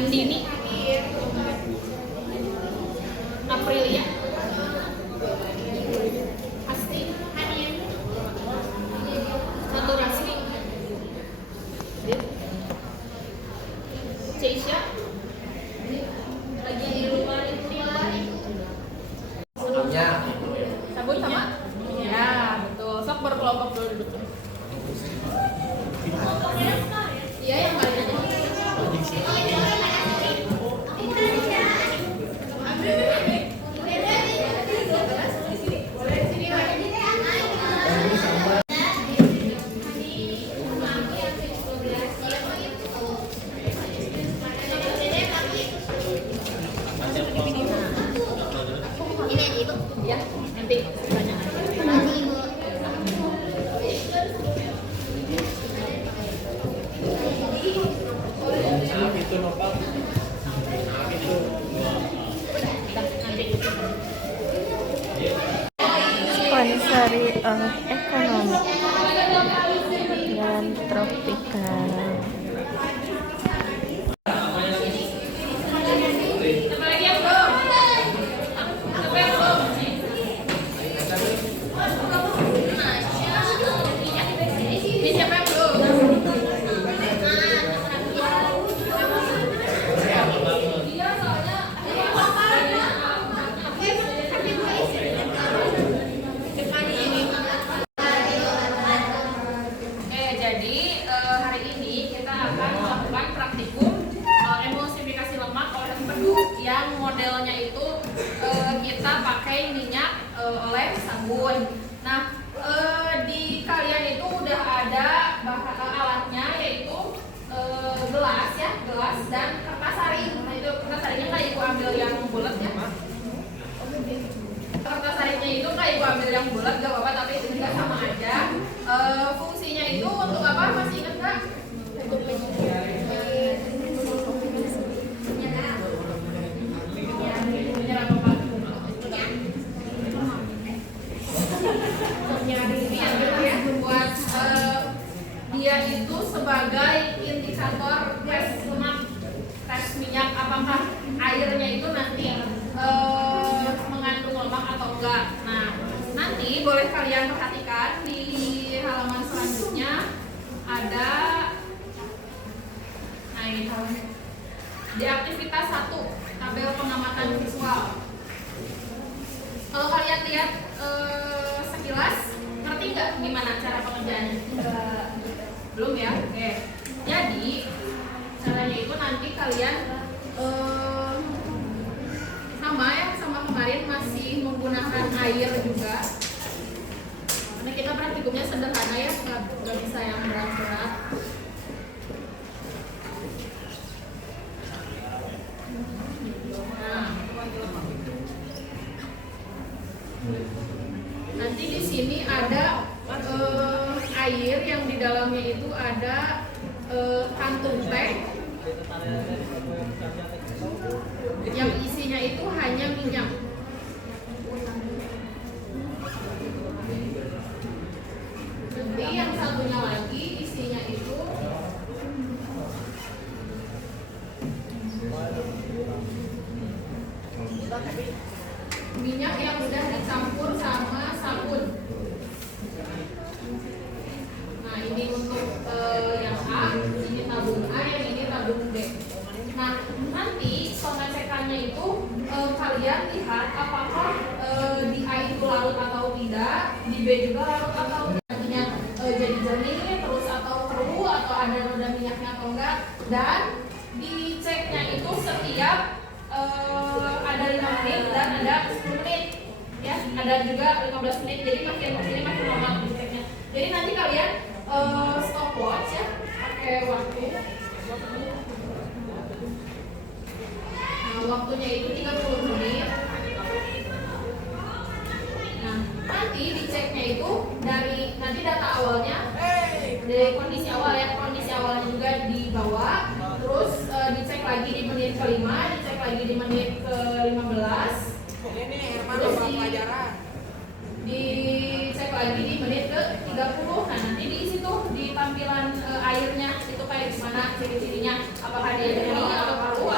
Andini, Aprilia, Asti, Satu Rasmi, Ceisha, lagi di rumah sebelumnya sabun sama? Ya, betul. Sok berkelompok dulu. Iya, yang banyak. Ya, nanti banyak. itu nopal itu Sponsori oleh ekonomi dan tropikal. Hari ini kita akan melakukan praktikum emulsifikasi lemak oleh empedu yang modelnya itu kita pakai minyak oleh sabun. Nah, di kalian itu udah ada alatnya, yaitu gelas ya, gelas dan kertas saring. Nah, itu kertas saringnya nggak ibu ambil yang bulat ya. Kertas saringnya itu nggak ibu ambil yang bulat, gak apa-apa, tapi itu juga sama aja. Fungsinya itu untuk apa? Masih ingat nggak? Buat dia itu sebagai indikator tes lemak, tes minyak, apakah airnya itu nanti mengandung lemak atau enggak. Nah, nanti boleh kalian perhatikan di halaman selanjutnya ada, nah ini di aktivitas 1 tabel pengamatan visual. Kalau kalian lihat sekilas, ngerti nggak gimana cara pengerjaannya? Belum ya? Oke. Jadi caranya itu nanti kalian sama ya, sama kemarin masih menggunakan air juga. Karena kita praktikumnya sederhana ya, nggak bisa yang berat-berat. Nah, nanti di sini ada air yang di dalamnya itu ada kantung teh yang isinya itu hanya minyak. Nanti yang satunya lagi isinya itu minyak yang sudah dicampur sama sabun. Nah, ini untuk yang A, ini tabung A, yang ini tabung B. Nah, nanti pengecekannya itu kalian lihat apakah di A itu larut atau tidak, di B juga larut atau tidak, artinya jadi jernih terus atau keruh atau ada noda minyaknya atau enggak. Dan diceknya itu setiap ada 5 menit dan ada 10 menit ya, ada juga 15 menit, jadi makin kesini makin lama diceknya. Jadi nanti kalian stopwatch ya, pakai waktu. Nah, waktunya itu 30 menit. Nah, nanti diceknya itu dari nanti data awalnya, dari kondisi awal ya, kondisi awalnya juga dibawa, terus dicek lagi di menit ke-5, dicek lagi di menit ke-15, terus dicek lagi di menit ke-30. Nah, nanti di situ di tampilan airnya itu kayak gimana ciri-cirinya, apakah dia jernih atau keruh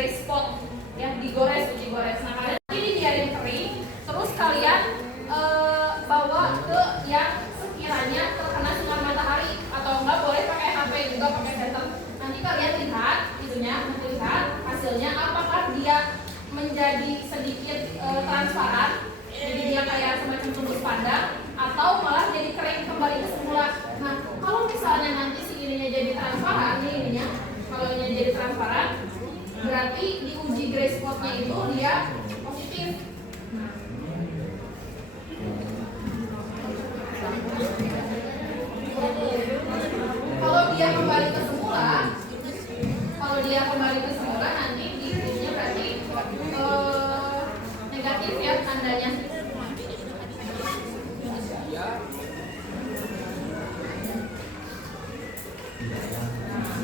gray spot ya, digores, uji gores. Nah kalian ini biarin kering, terus kalian bawa ke yang sekiranya terkena sinar matahari, atau enggak boleh pakai HP juga, pakai senter. Nanti kalian lihat itunya, nanti lihat hasilnya apakah dia menjadi sedikit transparan, jadi dia kayak semacam tembus pandang, atau malah jadi kering kembali ke semula. Nah kalau misalnya nanti si ininya jadi transparan, ininya kalau ini jadi transparan, berarti di uji gray spotnya itu dia positif. Kalau dia kembali ke semula, nanti di ininya berarti negatif ya tandanya.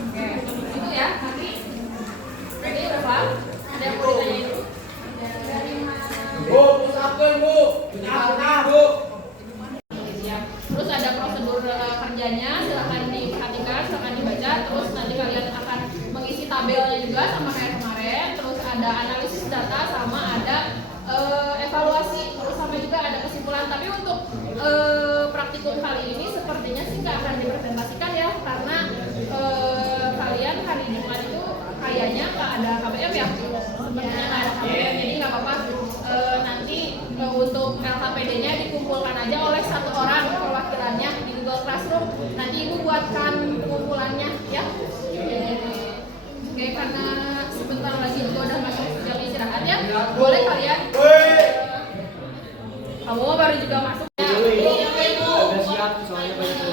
Oke, itu ya. Nanti ready udah paham? Ada yang mau ditanyain dulu? Dari mana? Bu, pusapkan bu. Pusapkan bu. Siap. Terus ada prosedur kerjanya, silahkan diperhatikan, silahkan dibaca. Terus nanti kalian akan mengisi tabelnya juga sama kayak kemarin. Terus ada analisis data, sama ada evaluasi, terus sama juga ada kesimpulan. Tapi untuk praktikum kali ini sepertinya sih nggak akan dipresentasikan ya, karena kalian hari Jumat itu kayaknya nggak ada KBM ya, sepertinya nggak ada KBM, jadi nggak apa-apa. Nanti untuk LKPD-nya dikumpulkan aja oleh satu orang perwakilannya di Google Classroom. Nanti ibu buatkan pengumpulannya ya. Oke, karena sebentar lagi ibu udah masuk jam istirahat ya, boleh kalian. Kamu baru juga masuk ya. Udah siap soalnya banyak.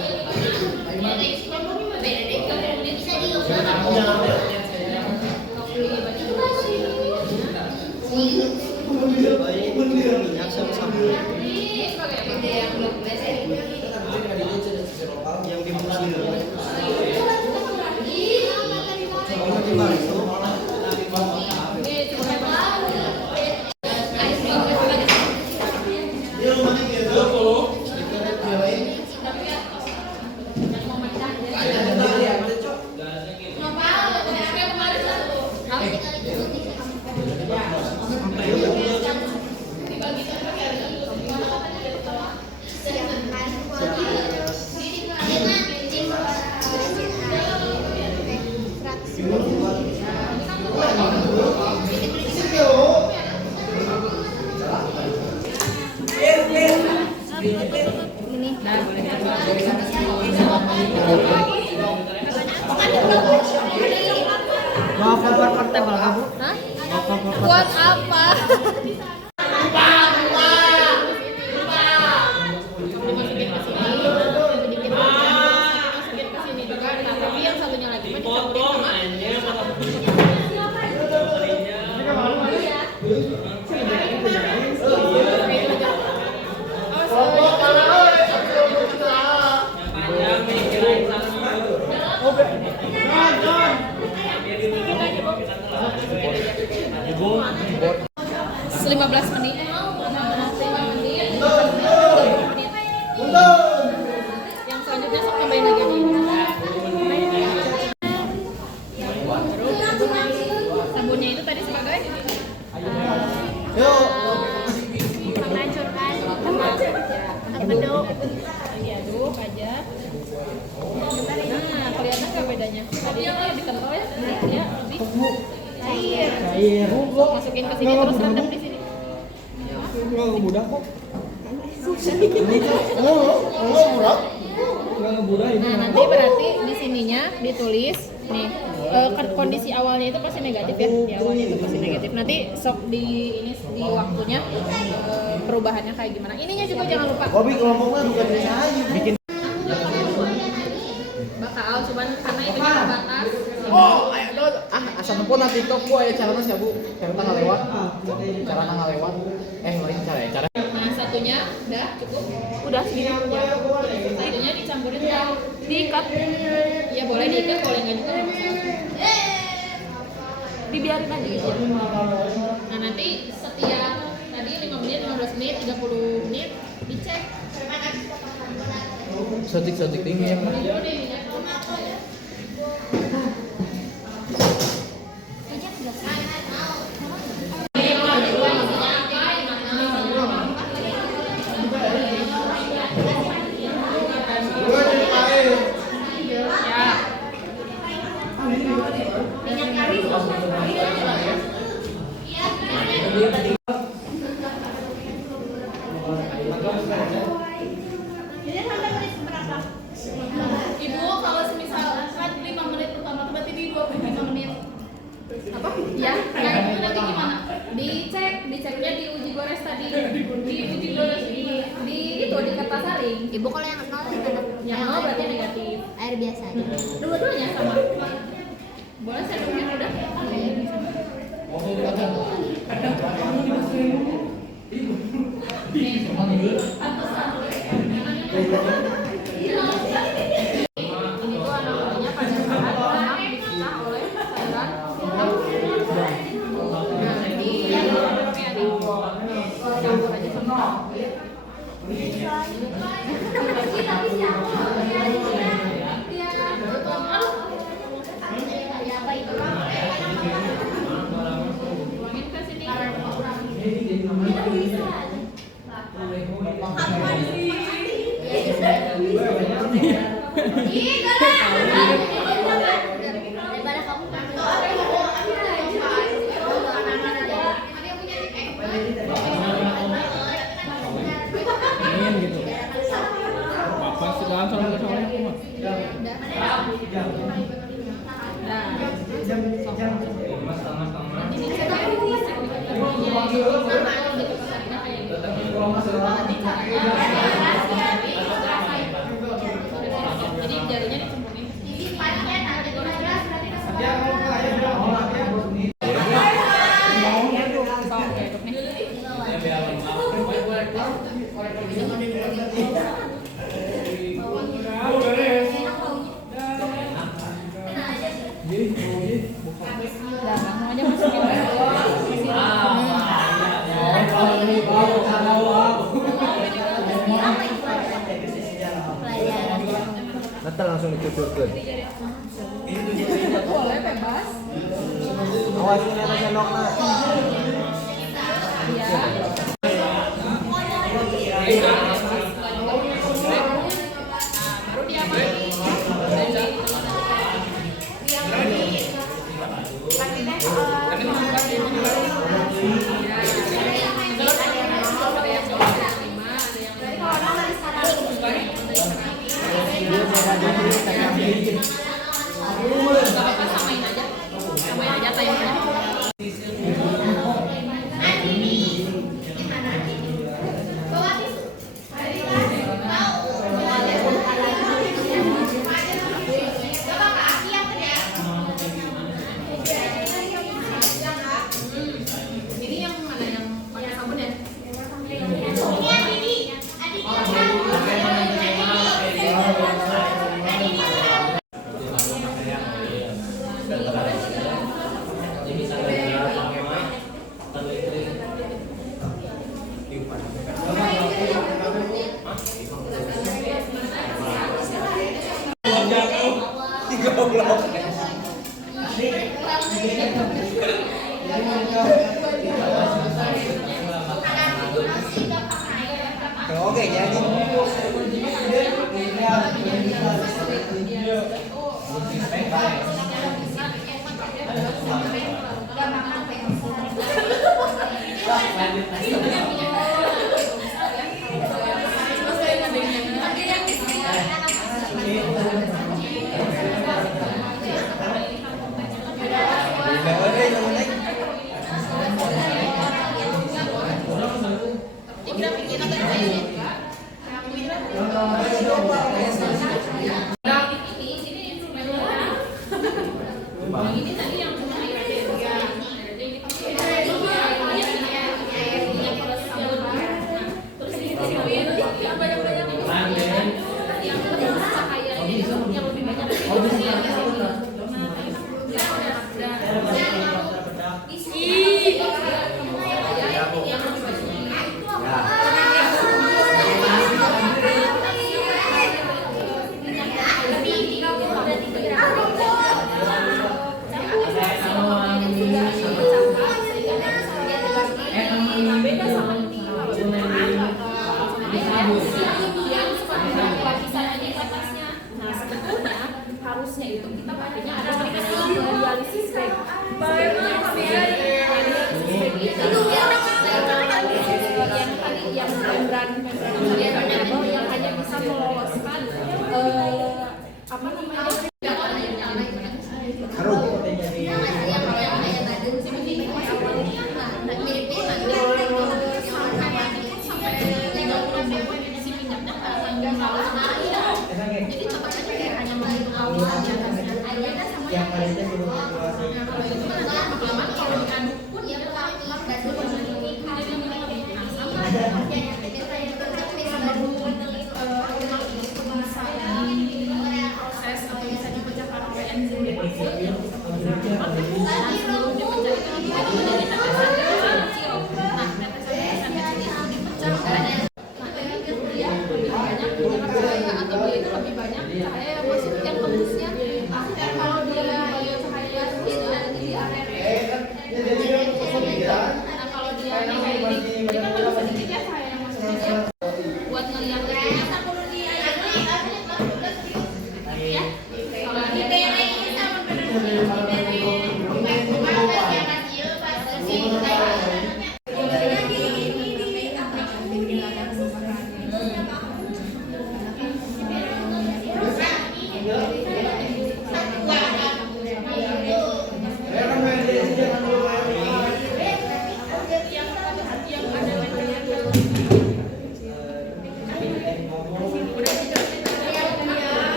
Mau cover portable kamu? Hah? Buat apa? Dimasukin ke sini juga. Nah, tapi yang satunya lagi mah dicampurin sama Ibu, 15 menit. 5 menit. Yang selanjutnya sok tambahin lagi nih. Baru sabunnya itu tadi sebagai Menghancurkan beduk. diaduk aja. Nah, kelihatan nggak bedanya? Tadi itu lebih kental ya, dia lebih cair. Cair. Masukin ke sini terus rendam di sini. Enggak mudah kok. Enggak mudah. Enggak mudah ini. Nah, nanti berarti di sininya ditulis nih kondisi awalnya itu pasti negatif ya. Di awalnya itu pasti negatif. Nanti sok di ini di waktunya perubahannya kayak gimana. Ininya juga jangan lupa. Kopi ngomongnya bukan saya. Bikin Bakal cuman karena itunya terbatas. oh, ayo dong. Asal pun nanti TikTok gua ya caranya sih, Bu. Caranya nggak lewat. Caranya nggak lewat. Lain cara. Nah, satunya udah cukup. Udah segini aja. Satunya dicampurin ya. Diikat. Ya boleh diikat, boleh enggak juga. Dibiarin aja gitu. Nah, nanti setiap tadi 5 menit, 15 menit, 30 menit dicek. Sotik tinggi ya. Dulu deh minyak. digores tadi di itu di kertas saling. Ibu kalau yang nol gimana? Yang nol berarti negatif. Air biasa aja. Dua-duanya sama. Boleh saya tulis udah? Ini tuh analoginya pada saat anak dipecah oleh cairan campur aja sama. Tuangin ke sini. Daripada kamu Ingin gitu. Apa sih dalam soalnya aku mah? Jadi jarinya dicemplungin. Langsung aja masukin. Nanti langsung dicucurkan. Boleh bebas. Awas ini ada sendoknya. Baru diapain? Apa samain aja timenya. Ini yang mana yang pakai sabun ya? Oke, jadi Ini tadi yang cuma air aja ya. Ini pakai air. Ini proses proses atau bisa dipecahkan oleh enzim dimaksud yang sebelum dipecah itu menjadi tetesan kecil. Nah, tetesan kecil itu dipecah oleh dia lebih banyak menyerap cahaya atau dia itu lebih banyak cahaya yang masuk yang tembusnya. Kalau dia cahaya itu ada di area. Nah, kalau dia kayak ini kan baru sedikit ya cahaya yang masuknya dia buat ngeliat ya.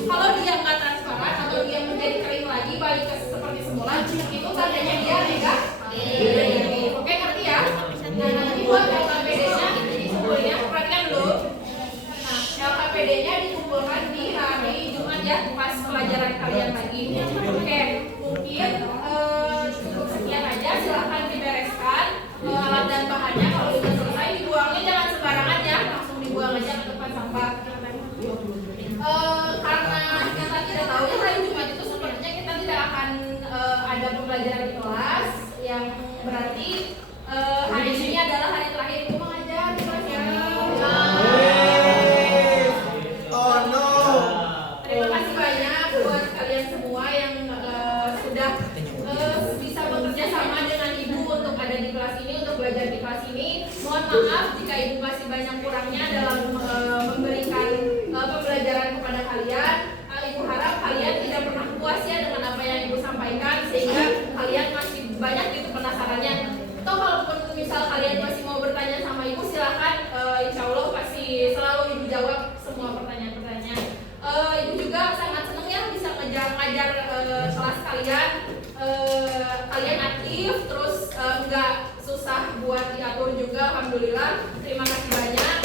Kalau kalau dia nggak transparan atau dia menjadi kering lagi balik ke seperti semula itu tandanya dia negatif. Oke, ngerti ya? Nah, nanti buat LKPD-nya dikumpulnya, perhatikan dulu. Nah, LKPD-nya dikumpulkan di hari Jumat ya, pas pelajaran kalian lagi. Oke, mungkin cukup sekian aja, silahkan dibereskan alat dan bahannya. Kalau sudah selesai dibuangnya jangan sembarangan ya, langsung dibuang aja ke tempat sampah. Karena kita tidak tahu ya hari Jumat itu sebenarnya kita tidak akan ada pembelajaran di kelas, yang berarti hari ini adalah hari terakhir itu mengajar di kelas ya. Oh no. Terima kasih banyak buat kalian semua yang sudah bisa bekerja sama dengan ibu untuk ada di kelas ini, untuk belajar di kelas ini. Mohon maaf jika ibu masih banyak kurangnya dalam memberikan pembelajaran kepada kalian. Ibu harap kalian tidak pernah puas ya dengan apa yang ibu sampaikan, sehingga kalian masih banyak gitu penasarannya. Atau kalaupun misal kalian masih mau bertanya sama ibu, silahkan, insya Allah pasti selalu ibu jawab semua pertanyaan-pertanyaan. Ibu juga sangat senang ya bisa ngajar kelas kalian. Kalian aktif, terus nggak susah buat diatur juga. Alhamdulillah. Terima kasih banyak.